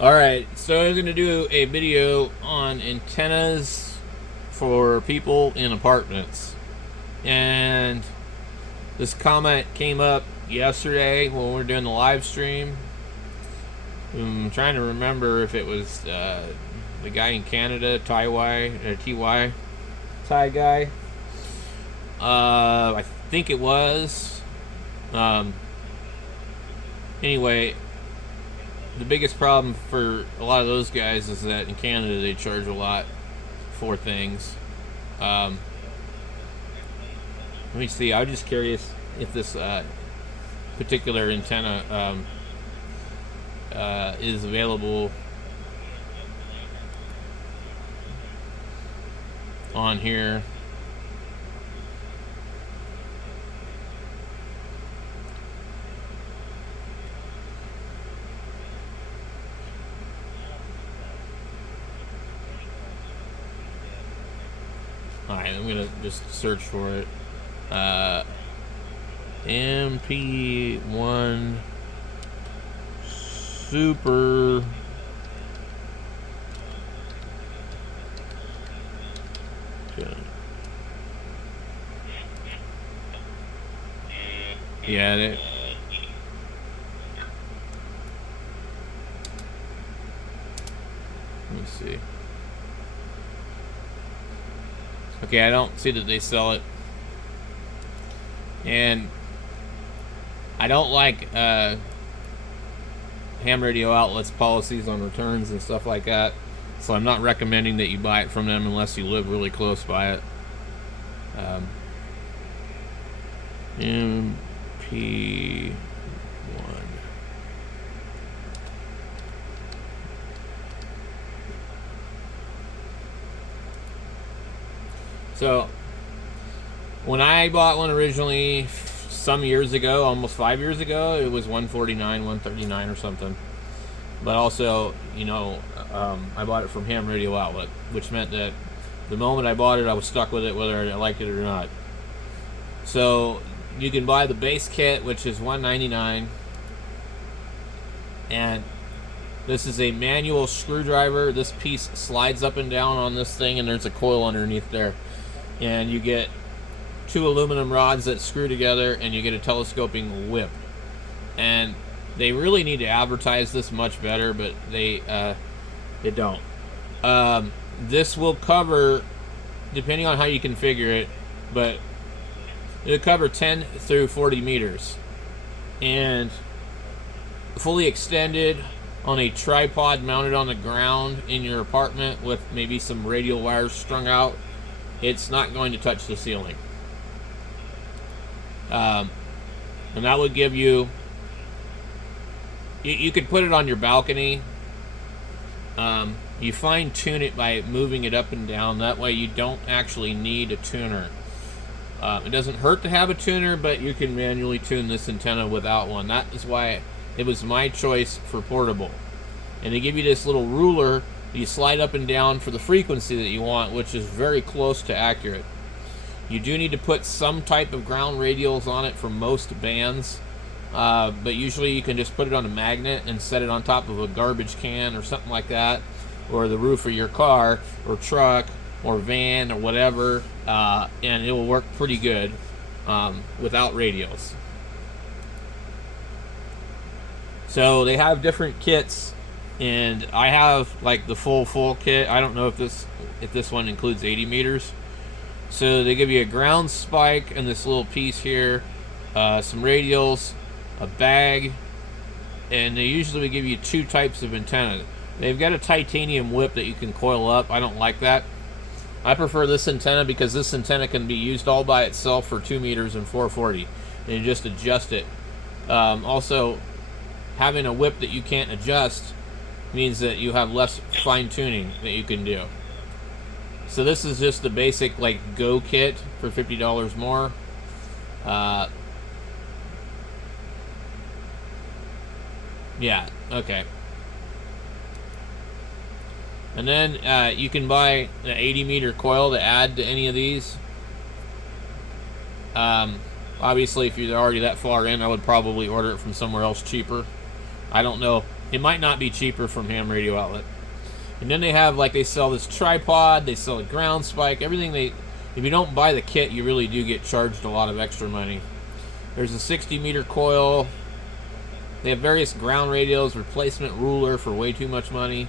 Alright, so I'm going to do a video on antennas for people in apartments. And this comment came up yesterday when we were doing the live stream. I'm trying to remember if it was the guy in Canada, TY, Thai guy. I think it was. Anyway, the biggest problem for a lot of those guys is that in Canada they charge a lot for things. Let me see. I was just curious if this particular antenna is available on here. Alright, I'm gonna just search for it. MP1 Super yeah, let me see. Okay, I don't see that they sell it. And I don't like ham radio outlets policies on returns and stuff like that. So I'm not recommending that you buy it from them unless you live really close by it. MP1. So when I bought one originally some years ago, almost 5 years ago, it was 149, 139 or something. But also, I bought it from Ham Radio Outlet, which meant that the moment I bought it, I was stuck with it whether I liked it or not. So you can buy the base kit, which is $199, and this is a manual screwdriver. This piece slides up and down on this thing, and there's a coil underneath there. And you get 2 aluminum rods that screw together, and you get a telescoping whip. And they really need to advertise this much better, but they don't. This will cover, depending on how you configure it, but it'll cover 10 through 40 meters. And fully extended on a tripod mounted on the ground in your apartment with maybe some radial wires strung out, it's not going to touch the ceiling. And that would give you, you could put it on your balcony. You fine tune it by moving it up and down. That way you don't actually need a tuner. It doesn't hurt to have a tuner, but you can manually tune this antenna without one. That is why it was my choice for portable. And they give you this little ruler you slide up and down for the frequency that you want, which is very close to accurate. You do need to put some type of ground radials on it for most bands, but usually you can just put it on a magnet and set it on top of a garbage can or something like that, or the roof of your car or truck or van or whatever, and it will work pretty good without radials. So they have different kits, and I have like the full kit. I don't know if this one includes 80 meters. So they give you a ground spike and this little piece here, some radials, a bag, and they usually give you 2 types of antenna. They've got a titanium whip that you can coil up. I don't like that. I prefer this antenna because this antenna can be used all by itself for 2 meters and 440, and you just adjust it. Also, having a whip that you can't adjust means that you have less fine tuning that you can do. So this is just the basic like Go kit for $50 more. Yeah, okay. And then you can buy an 80 meter coil to add to any of these. Obviously, if you're already that far in, I would probably order it from somewhere else cheaper. I don't know. It might not be cheaper from Ham Radio Outlet. And then they have, like, they sell this tripod, they sell a ground spike, everything they... If you don't buy the kit, you really do get charged a lot of extra money. There's a 60-meter coil. They have various ground radios, replacement ruler for way too much money.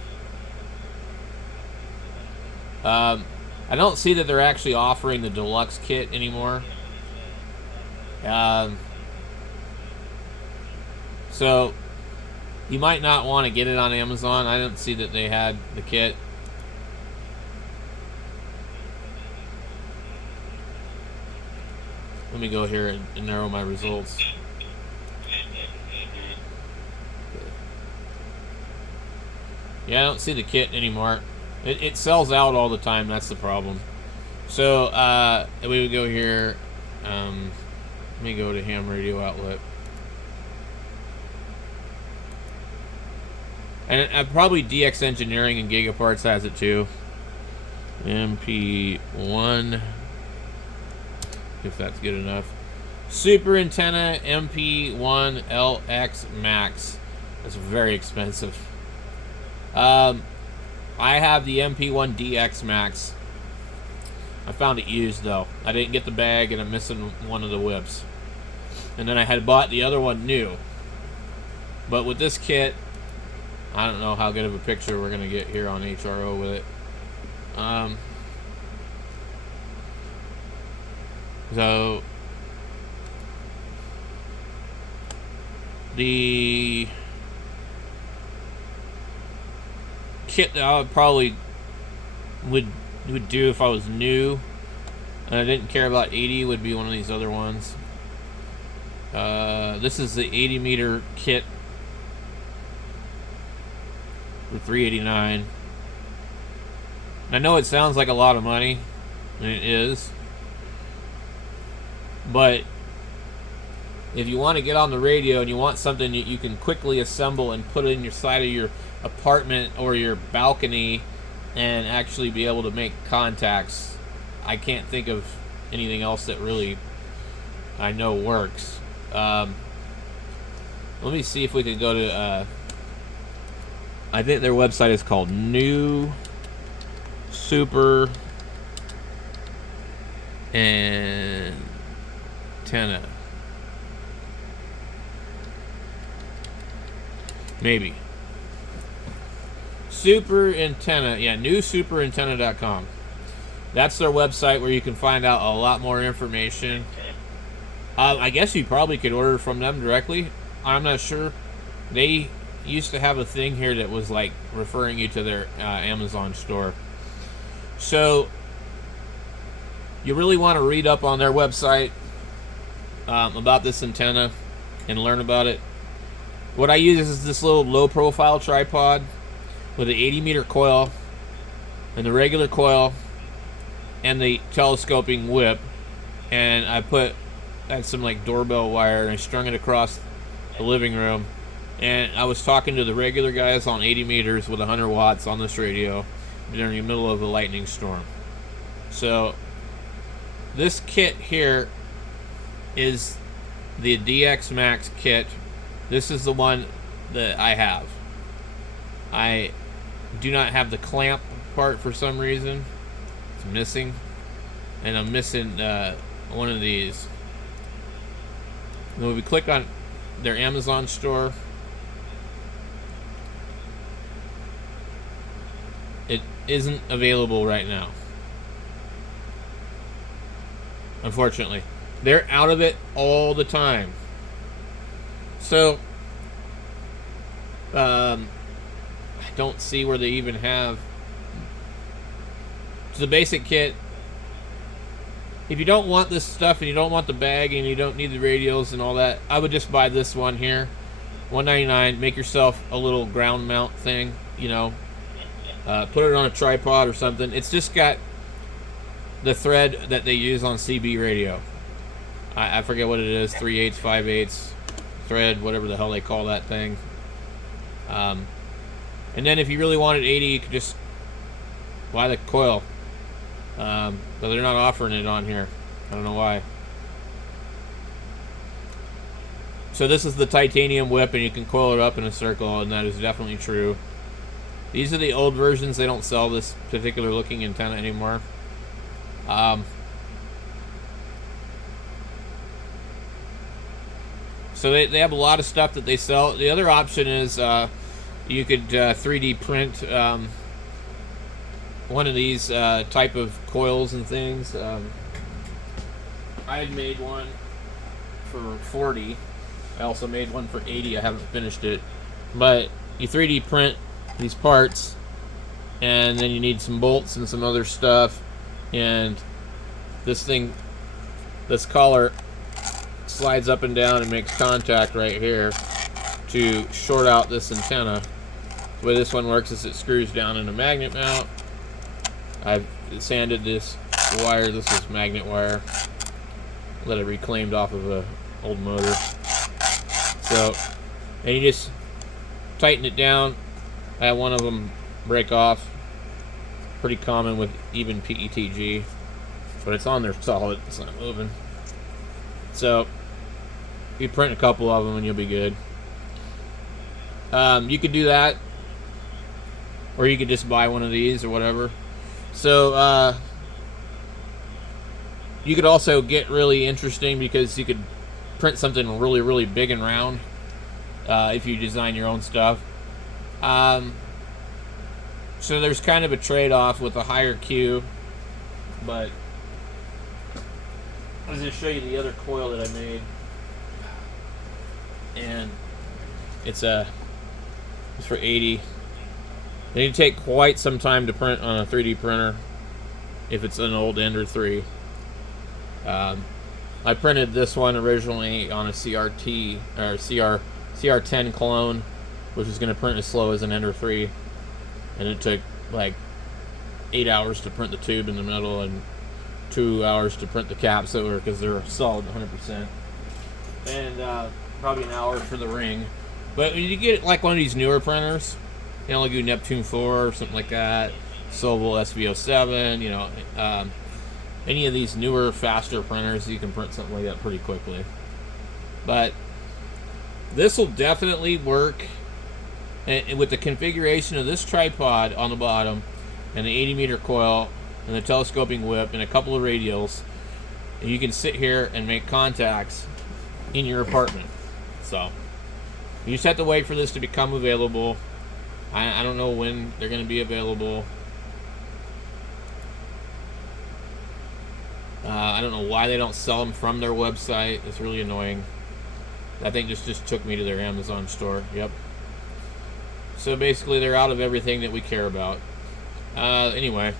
I don't see that they're actually offering the deluxe kit anymore. So you might not want to get it on Amazon. I didn't see that they had the kit. Let me go here and narrow my results. Yeah, I don't see the kit anymore. It sells out all the time. That's the problem. So we would go here. Let me go to Ham Radio Outlet. And probably DX Engineering and Gigaparts has it too. MP1, if that's good enough. Super Antenna MP1 LX Max. That's very expensive. I have the MP1 DX Max. I found it used though. I didn't get the bag and I'm missing one of the whips. And then I had bought the other one new. But with this kit, I don't know how good of a picture we're going to get here on HRO with it. So the kit that I would probably would do if I was new and I didn't care about 80 would be one of these other ones. This is the 80-meter kit for $389. I know it sounds like a lot of money, and it is. But if you want to get on the radio and you want something that you can quickly assemble and put in your side of your apartment or your balcony and actually be able to make contacts, I can't think of anything else that really I know works. Let me see if we could go to I think their website is called New Super Antenna. Maybe. Super Antenna. Yeah, newsuperantenna.com. That's their website where you can find out a lot more information. I guess you probably could order from them directly. I'm not sure. They used to have a thing here that was like referring you to their Amazon store. So you really want to read up on their website about this antenna and learn about it. What I use is this little low profile tripod with an 80-meter coil and the regular coil and the telescoping whip, and I had some like doorbell wire and I strung it across the living room. And I was talking to the regular guys on 80 meters with 100 watts on this radio during the middle of a lightning storm. So this kit here is the DX Max kit. This is the one that I have. I do not have the clamp part for some reason. It's missing. And I'm missing one of these. When we click on their Amazon store, it isn't available right now. Unfortunately. They're out of it all the time. So, I don't see where they even have the basic kit. If you don't want this stuff and you don't want the bag and you don't need the radios and all that, I would just buy this one here, $199. Make yourself a little ground mount thing, you know. Put it on a tripod or something. It's just got the thread that they use on CB radio. I forget what it is, 3/8, 5/8 thread, whatever the hell they call that thing. And then if you really wanted 80, you could just buy the coil. But they're not offering it on here. I don't know why. So this is the titanium whip, and you can coil it up in a circle, and that is definitely true. These are the old versions. They don't sell this particular looking antenna anymore. So they have a lot of stuff that they sell. The other option is you could 3D print one of these type of coils and things. I had made one for 40. I also made one for 80. I haven't finished it. But you 3D print these parts, and then you need some bolts and some other stuff. And this thing, this collar slides up and down and makes contact right here to short out this antenna. The way this one works is it screws down in a magnet mount. I've sanded this wire. This is magnet wire. Let it reclaimed off of a old motor. So, and you just tighten it down. I had one of them break off. Pretty common with even PETG, but it's on there solid. It's not moving. So you print a couple of them and you'll be good. You could do that, or you could just buy one of these or whatever. So you could also get really interesting because you could print something really, really big and round if you design your own stuff. So there's kind of a trade-off with a higher Q, but I'm going to show you the other coil that I made, and it's for 80. They need to take quite some time to print on a 3D printer if it's an old Ender 3. I printed this one originally on a CRT or CR10 clone, which is going to print as slow as an Ender 3, and it took like 8 hours to print the tube in the middle and 2 hours to print the caps over because they're solid 100%, and probably an hour for the ring. But when you get like one of these newer printers, you know, like a Neptune 4 or something like that, Sobel SV07, you know, any of these newer, faster printers, you can print something like that pretty quickly. But this will definitely work, and with the configuration of this tripod on the bottom, and the 80 meter coil, and the telescoping whip, and a couple of radials, and you can sit here and make contacts in your apartment. So you just have to wait for this to become available. I don't know when they're going to be available. I don't know why they don't sell them from their website. It's really annoying. I think this just took me to their Amazon store. Yep. So basically, they're out of everything that we care about. Anyway.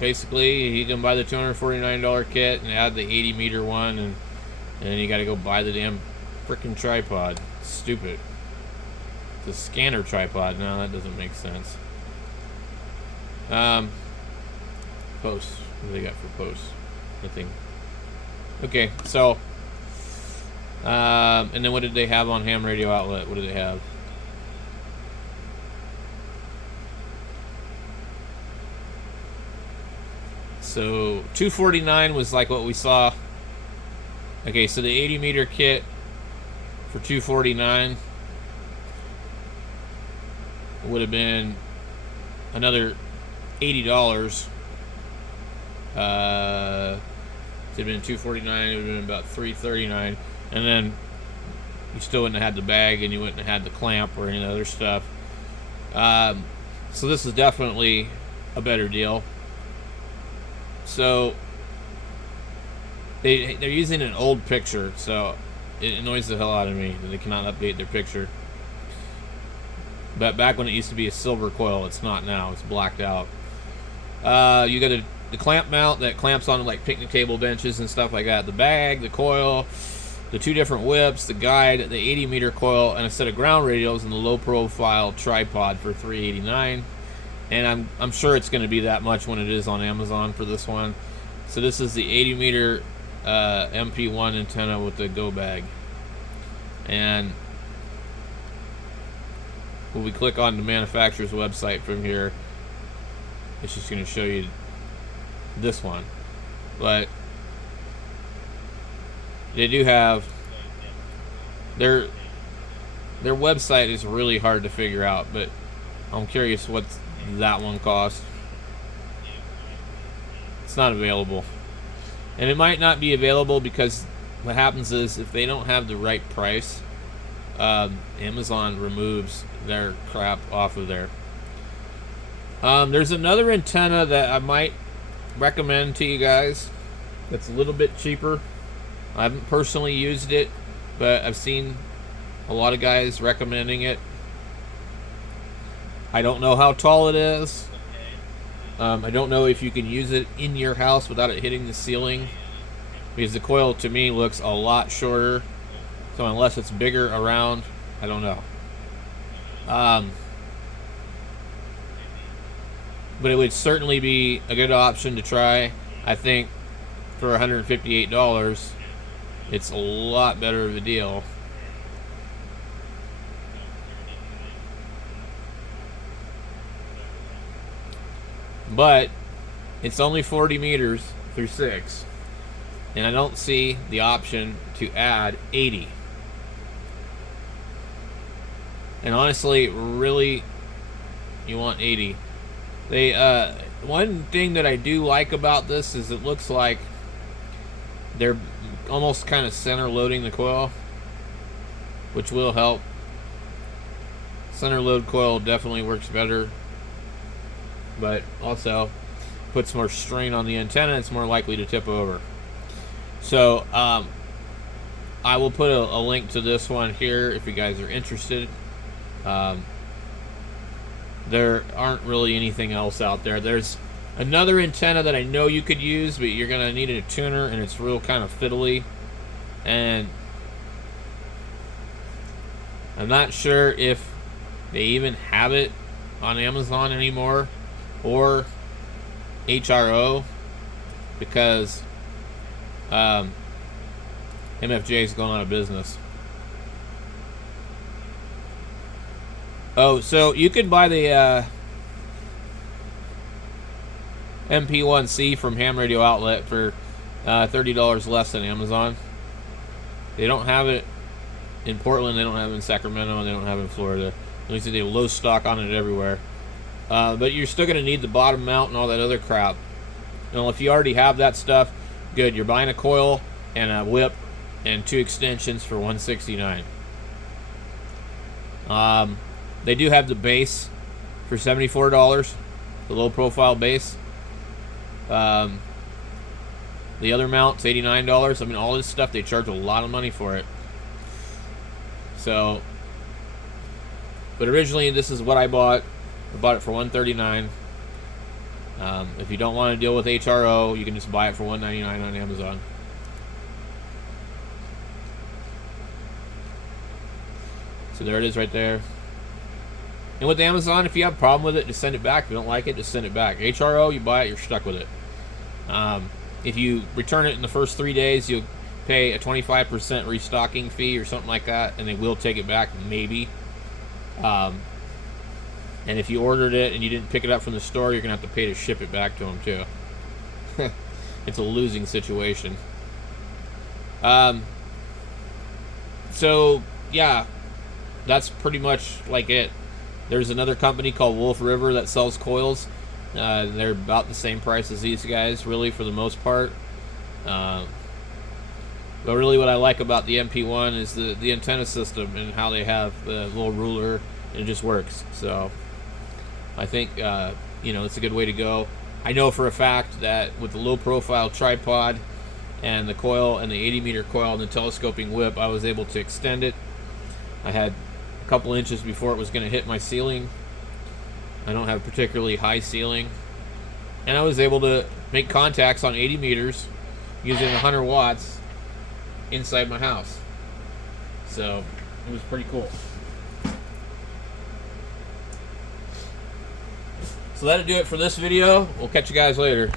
Basically, you can buy the $249 kit and add the 80 meter one, and then you got to go buy the damn freaking tripod. Stupid. It's a scanner tripod. No, that doesn't make sense. Posts. What do they got for posts? Nothing. Okay, so and then what did they have on ham radio outlet? What did they have? So $249 was like what we saw. Okay, so the 80 meter kit for $249 would have been another $80. It had been $249. It would have been about $339, and then you still wouldn't have had the bag, and you wouldn't have had the clamp or any of the other stuff. So this is definitely a better deal. So they're using an old picture, so it annoys the hell out of me that they cannot update their picture. But back when it used to be a silver coil, it's not now. It's blacked out. You got the clamp mount that clamps on like picnic table benches and stuff like that. The bag, the coil, the two different whips, the guide, the 80 meter coil, and a set of ground radios, and the low profile tripod for $389. And I'm sure it's going to be that much when it is on Amazon for this one. So this is the 80 meter MP1 antenna with the go bag. And when we click on the manufacturer's website from here, it's just going to show you this one. But they do have their website is really hard to figure out, but I'm curious what that one costs. It's not available. And it might not be available because what happens is if they don't have the right price, Amazon removes their crap off of there. There's another antenna that I might recommend to you guys that's a little bit cheaper. I haven't personally used it, but I've seen a lot of guys recommending it. I don't know how tall it is. I don't know if you can use it in your house without it hitting the ceiling, because the coil to me looks a lot shorter. So unless it's bigger around, I don't know. But it would certainly be a good option to try. I think for $158, it's a lot better of a deal. But it's only 40 meters through 6. And I don't see the option to add 80. And honestly, really, you want 80. They one thing that I do like about this is it looks like they're almost kind of center loading the coil, which will help. Center load coil definitely works better, but also puts more strain on the antenna. It's more likely to tip over. So I will put a link to this one here if you guys are interested. There aren't really anything else out there. There's another antenna that I know you could use, but you're gonna need a tuner, and it's real kind of fiddly, and I'm not sure if they even have it on Amazon anymore or HRO, because MFJ is going out of business. Oh, so you could buy the MP1C from Ham Radio Outlet for $30 less than Amazon. They don't have it in Portland, they don't have it in Sacramento, and they don't have it in Florida. At least they have low stock on it everywhere. But you're still going to need the bottom mount and all that other crap. Well, if you already have that stuff, good. You're buying a coil and a whip and 2 extensions for $169. They do have the base for $74, the low profile base. The other mount's $89. I mean, all this stuff, they charge a lot of money for it. So, but originally this is what I bought. I bought it for $139. If you don't want to deal with HRO, you can just buy it for $199 on Amazon. So there it is right there. And with Amazon, if you have a problem with it, just send it back. If you don't like it, just send it back. HRO, you buy it, you're stuck with it. If you return it in the first 3 days, you'll pay a 25% restocking fee or something like that, and they will take it back, maybe. And if you ordered it and you didn't pick it up from the store, you're going to have to pay to ship it back to them, too. It's a losing situation. So, yeah, that's pretty much like it. There's another company called Wolf River that sells coils. They're about the same price as these guys, really, for the most part. But really what I like about the MP1 is the antenna system and how they have the little ruler, and it just works. So I think, it's a good way to go. I know for a fact that with the low profile tripod and the coil and the 80 meter coil and the telescoping whip, I was able to extend it. I had a couple inches before it was going to hit my ceiling. I don't have a particularly high ceiling. And I was able to make contacts on 80 meters using 100 watts inside my house. So it was pretty cool. So that'll do it for this video. We'll catch you guys later.